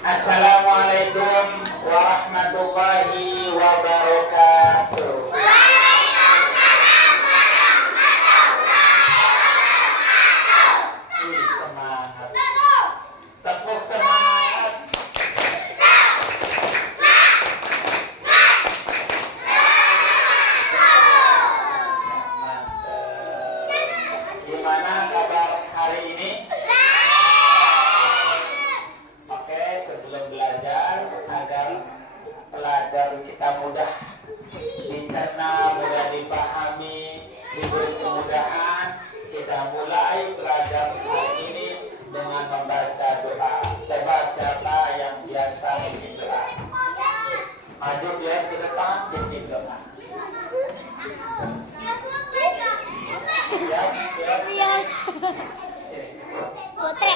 Assalamualaikum warahmatullahi wabarakatuh. Semangat. Tepuk semangat. Gimana kabar hari ini? Oke, sebelum belajar agar pelajaran kita mudah dicerna, mudah dipahami, diberi kemudahan, kita mulai belajar hari ini dengan membaca doa. Coba siapa yang biasa bikin doa? Maju bias ke depan, bikin doa. Yes. Putri.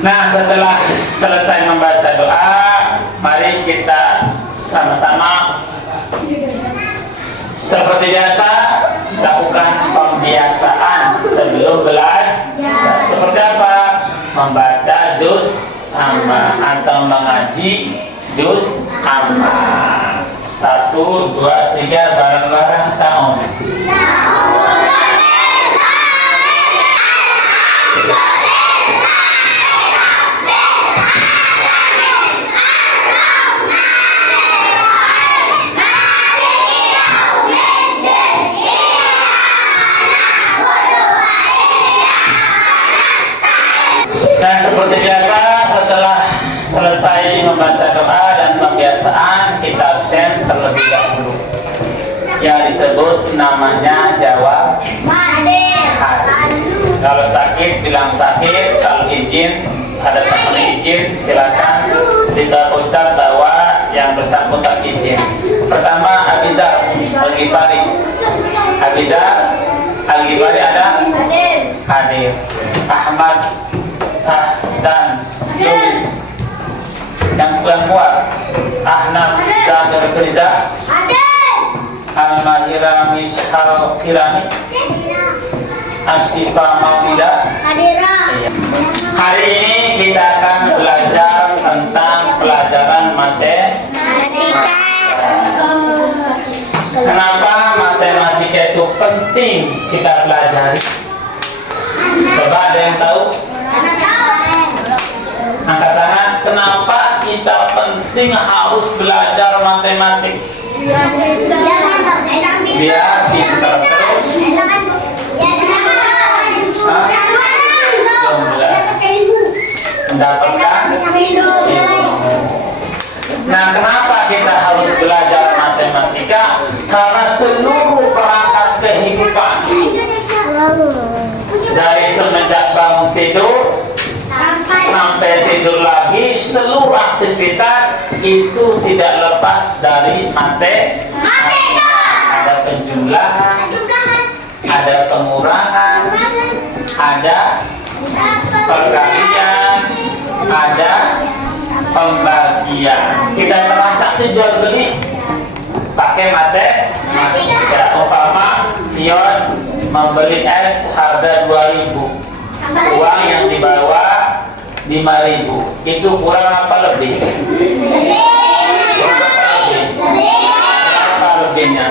Nah, setelah selesai membaca doa, mari kita sama-sama seperti biasa lakukan pembiasaan sebelum belajar. Seperti apa? Membaca juz amma atau mengaji juz amma. 1, 2, 3 bareng-bareng ta'um. Dan seperti biasa setelah selesai membaca doa dan pembiasaan, kita absen terlebih dahulu. Yang disebut namanya jawab hadir. Kalau sakit bilang sakit, kalau izin ada teman izin silakan kita Ustaz bahwa yang bersangkutan izin. Pertama Abizar Al-Ghifari. Abizar Al-Ghifari ada hadir. Ahmad dan Luis yang kuat Ahnaf Zahir Kriza Al-Mahira Mishal Kirani Asyifa Maulidah. Hari ini kita akan belajar tentang pelajaran matematika. Kenapa matematika itu penting kita pelajari? Coba ada yang tahu? Angkat tangan. Kenapa kita penting harus belajar matematik? Biar pintar terus. Mendapatkan ilmu. Nah, kenapa kita harus belajar matematika? Karena seluruh perangkat kehidupan, dari semenjak bangun tidur sampai tidur lagi, seluruh aktivitas itu tidak lepas dari matematika. Ada penjumlahan, ada pengurangan, ada perkalian, ada pembagian. Kita transaksi jual beli pakai matematika. Umpama kios membeli es harga 2.000, uang yang dibawa 5.000, itu kurang apa lebih? Apa lebihnya?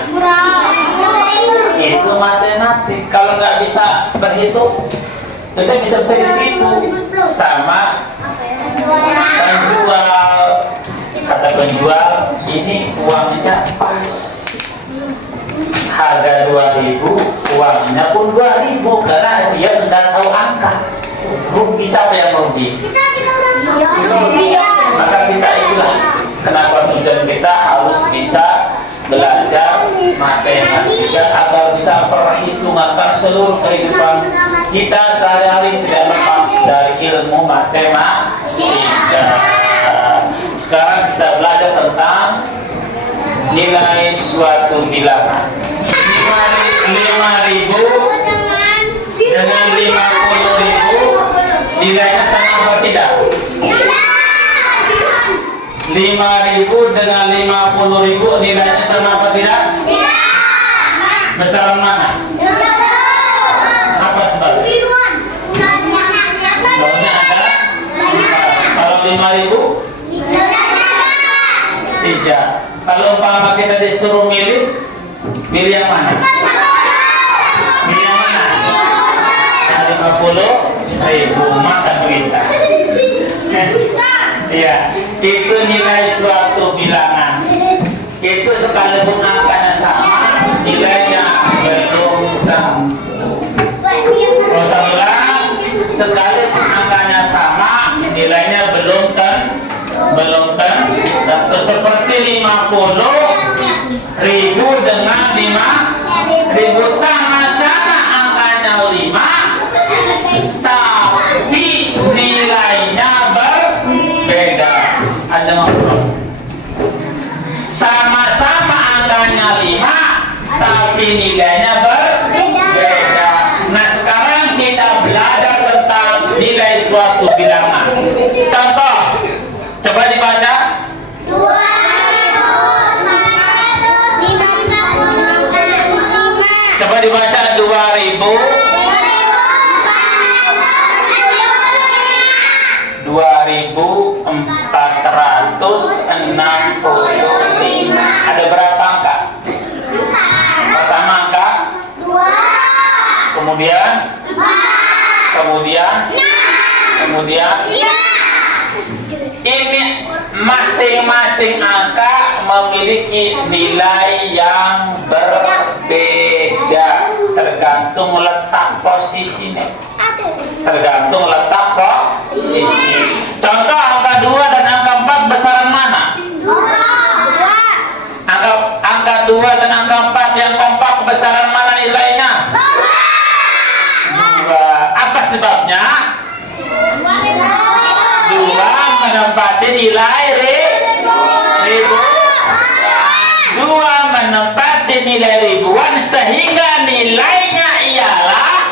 Itu matematik. Kalau nggak bisa berhitung, kita bisa berhitung. Sama penjual, kata penjual, ini uangnya pas, harga 2.000, uangnya pun 2.000, karena dia sedang tahu angka. Rugi, siapa yang rugi? Maka kita itulah kenapa tujuan kita harus bisa belajar matematika agar bisa perhitungan seluruh kehidupan kita sehari-hari tidak lepas dari ilmu matematika. Sekarang kita belajar tentang nilai suatu bilangan. 5.000 dengan 50.000 nilainya sama atau tidak? 5.000 dengan 50.000 nilainya sama apa tidak? Besaran mana? Apa sebabnya? Sebabnya ada. Kalau 5.000? Tidak. Kalau umpama kita disuruh milih yang mana? Milih yang mana? Yang 50.000 mata duitnya. Iya, itu nilai suatu bilangan. Itu sekalipun angkanya sama, nilainya belum tentu. Kalau ulang, sekalipun angkanya sama, nilainya belum tentu. Seperti 50.000 dengan 5.000 sama-sama angkanya 5, tapi nilainya berbeda. Ada ngobrol. Sama-sama angkanya 5, tapi nilainya berbeda. Nah, sekarang kita belajar tentang nilai suatu bilangan. Contoh, coba dibaca. 2.465. Coba dibaca 2.465. Ada berapa angka? Pertama angka 2. Kemudian 5. Ini masing-masing angka memiliki nilai yang berbeda tergantung letak posisinya. Contoh angka 2 dan angka 4 besaran mana? Angka 2 dan angka 4 yang kompak besaran mana nilainya? 2. Apa sebabnya? 2 menempati nilai ribuan. 2 menempati nilai ribuan sehingga nilainya ialah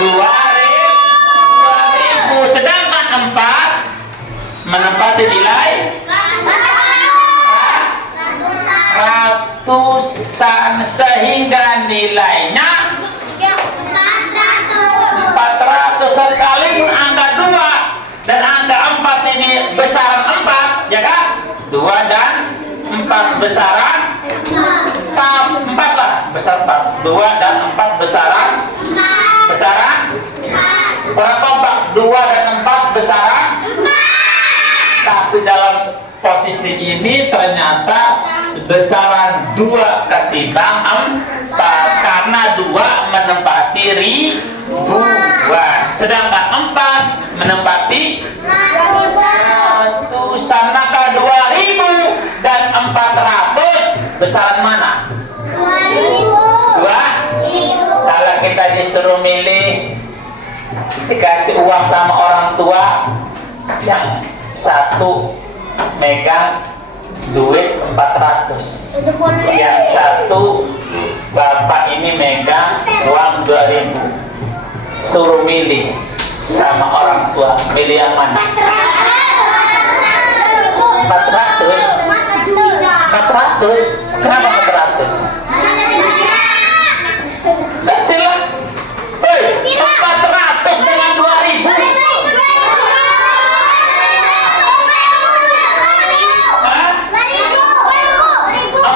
2.000. Sedangkan 4 menempati nilai ratusan sehingga nilainya 400. Sekalipun angka 2 dan angka 4 ini besaran 4, ya kan? 2 dan 4 besaran 4 lah, besar 4. 2 dan 4 besaran berapa kompak? 2 dan 4 besaran 4. Tapi dalam posisi ini ternyata besaran 2 ketimbang 4 karena 2 menempati ribuan, sedangkan 4 menempati ratusan. Maka 2.000 dan 400 besaran mana? 2.000. Kalau kita disuruh milih, dikasih uang sama orang tua, yang satu megang duit 400, yang satu bapak ini megang uang 2.000. Suruh milih sama orang tua, milih yang mana? 400. Kenapa 400? Kecil lah. Hei, 400 dengan 2.000.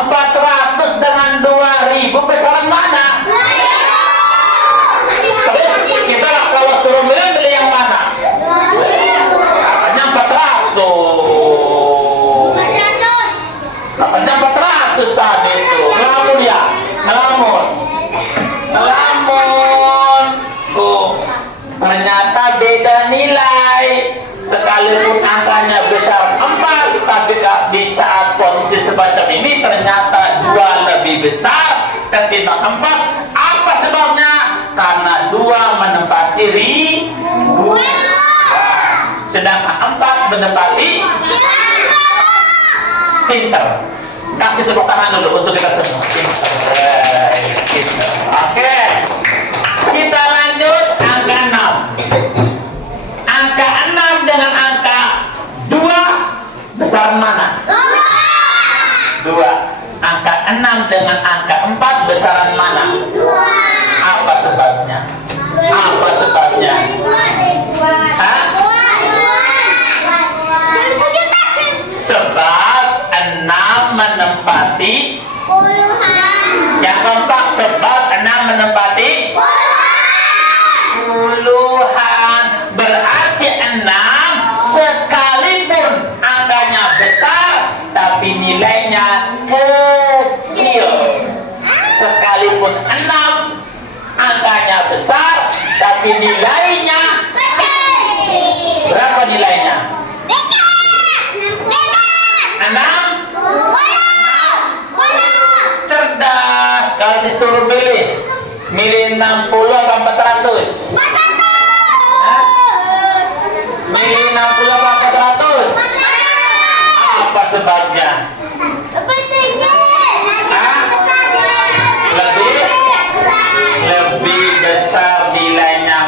400 dengan 2.000 besaran mana? Kita kalau suruh milih yang mana? Katanya 400. Katanya 400 tadi itu. Ngelamun ya? Ngelamun. Ternyata beda nilai. Sekalipun angkanya besar 4, tapi di saat posisi semacam ini ternyata 2 lebih besar ketimbang 4. Apa sebabnya? Karena 2 menempati ribuan, sedangkan 4 menempati pinter. Kasih tepuk tangan dulu untuk kita semua. Oke. Kita lanjut angka 6. Angka 6 dengan angka 2 besaran mana? 2. Angka 6 dengan angka 4 besaran mana? 2. Apa sebabnya? Apa sebabnya? Hah? Sebab 6 menempati Puluhan. yang keempat, sebab 6 menempati puluhan. Berarti 6 sekalipun angkanya besar tapi nilainya kecil. Sekalipun 6 angkanya besar tapi nilainya berapa nilainya? 6. Cerdas. Kalau disuruh milih 60 atau 400? Milih 60 atau 400? Apa sebabnya? Lebih besar nilainya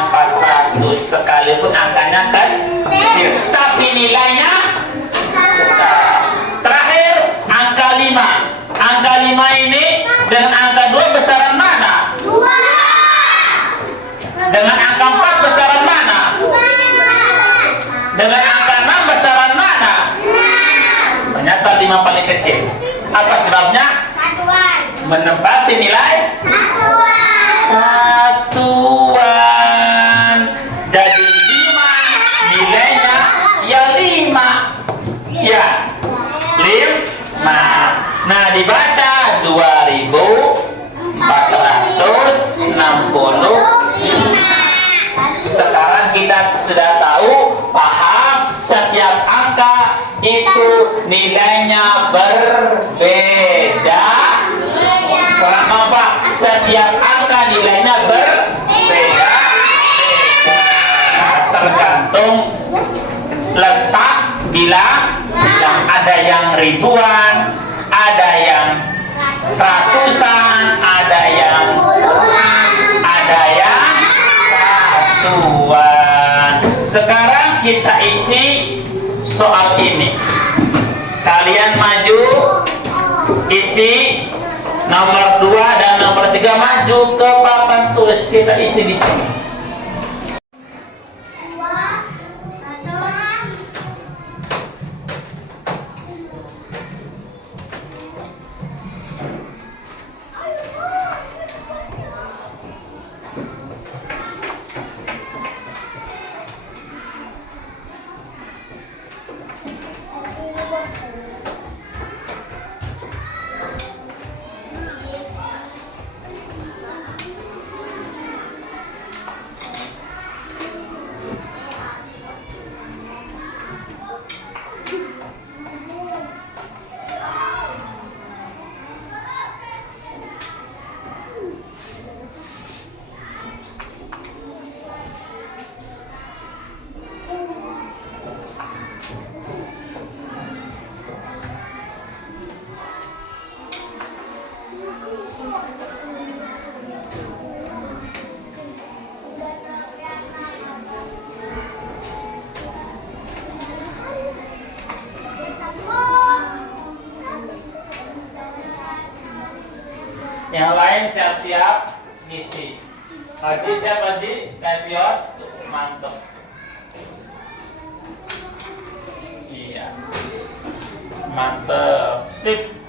400 sekalipun angkanya kan kecil, tapi nilainya besar. Terakhir angka 5. Angka 5 ini dengan angka 2 besaran mana? Dengan angka 4 besaran mana? Dengan angka 6 besaran mana? Ternyata 5 paling kecil. Apa sebabnya? Menempati nilai satuan. Jadi 5 nilainya ya 5. Ya 5. Nah dibaca 2465. Sekarang kita sudah tahu, paham, setiap angka itu nilainya berbeda. Kenapa? Setiap angka nilainya berbeda. Tergantung letak bilang ada yang ribuan, ada yang ratusan, ada yang satuan. Sekarang kita isi soal ini. Kalian maju, isi nomor 2 dan nomor 3 maju ke papan tulis, kita isi di sini. Yang lain siap-siap ngisi. Haji siap Haji? Tepios, mantap. Iya, mantap, sip.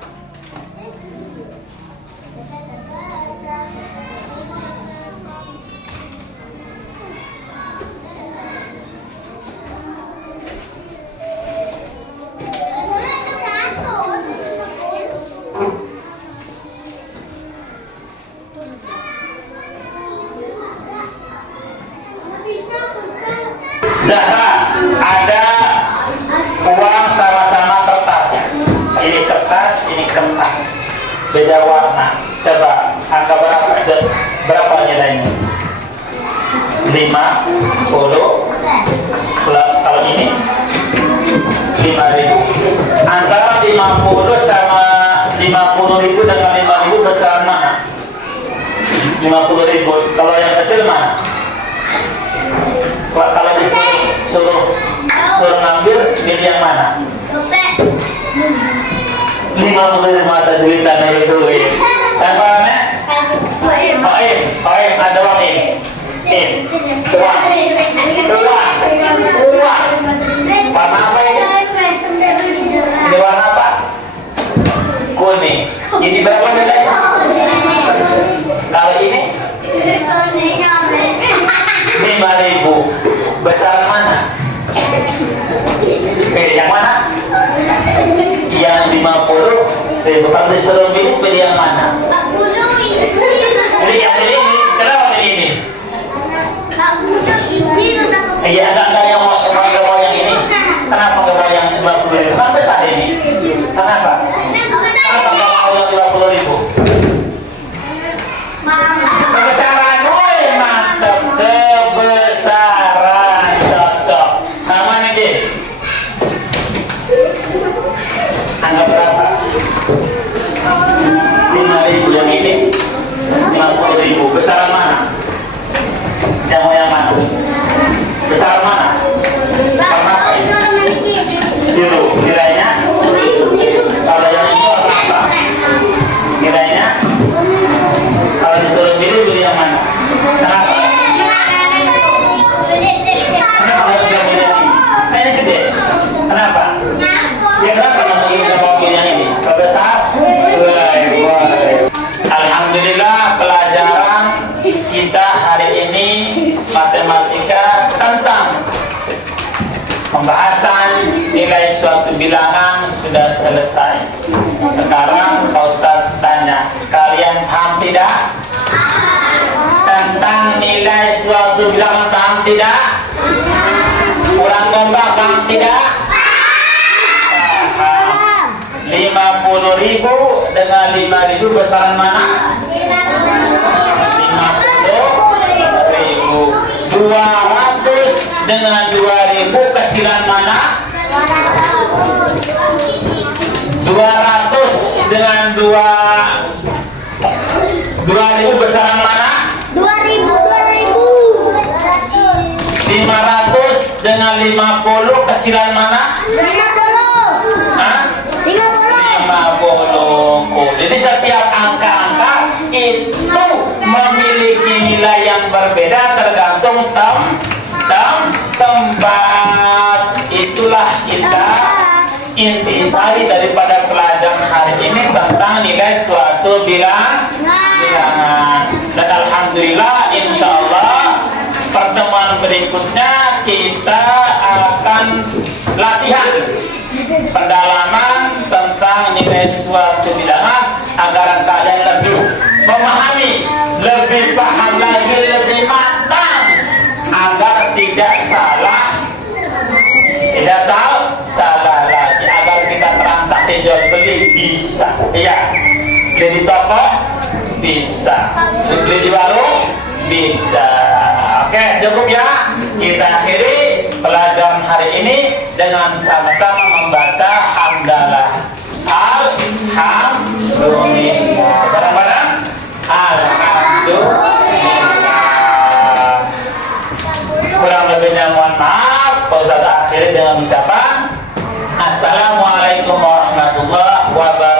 Zahra, ada uang sama-sama kertas. Ini kertas, ini kertas. Beda warna. Coba angka berapa nilainya? 50. Kalau ini 5.000. Antara 50 sama 50 50.000 dengan 5.000 besaran mana? 50.000. Kalau yang kecil mana? Kalau disuruh ngambil, pilih yang mana? 50.000 mata duit tanah itu. Siapa namanya? Oim, ada uang ini. Uang. Warna apa ini? Ini warna apa? Kuning. Ini berapa nilainya? Kalau ini? 5.000. Besar mana? Yang mana? Yang 50.000. Kalau disuruh pilih, pilih yang mana? Pilih yang ini. Kenapa pilih ini? Iya, enggak yang mau yang ini. Kenapa enggak mau yang 50.000? Kan besar ini. Kenapa? Kenapa enggak mau yang 50.000? Kebesaran, woi mantap. Kebesaran, cocok. Nah, mana dia? Anggap berapa? 5.000 yang ini. 50.000. Besaran mana? Yang mau yang mana? Besar mana? Karena biru. Nilainya? Kalau yang itu apa? Nilainya? Kalau disuruh pilih, pilih yang mana? Kenapa? Kenapa harus yang pilih ini? Nah, ini gede. Kenapa? Ya kenapa kamu ingin mau pilih yang ini? Kebesar? Alhamdulillah, pelajaran kita hari ini matematika tentang pembahasan nilai suatu bilangan sudah selesai. Sekarang Pak Ustadz tanya, kalian paham tidak? Tentang nilai suatu bilangan paham tidak? Kurang kompak paham tidak? Paham. 50.000 dengan 5.000 besaran mana? 50.000. 200 dengan 2.000 kecilan mana? 200 dengan 2.000 besaran mana? 500 dengan 50 kecilan mana? 50. Jadi setiap angka-angka itu memiliki nilai yang berbeda tergantung tempat. Itulah kita intisari daripada pelajaran hari ini tentang nilai suatu bilangan. Dan alhamdulillah, insya Allah pertemuan berikutnya kita akan latihan pendalaman tentang nilai suatu bilangan agar kalian lebih memahami, lebih paham lagi, lebih matang agar tidak salah lagi, agar kita transaksi jual beli bisa. Iya, beli di toko bisa, beli di warung bisa. Oke, cukup ya. Kita akhiri pelajaran hari ini dengan sama-sama membaca hamdalah. Alhamdulillah. Barang-barang. Alhamdulillah. Kurang lebihnya mohon maaf. Pak Ustadz akhiri dengan ucapan Assalamualaikum warahmatullahi wabarakatuh.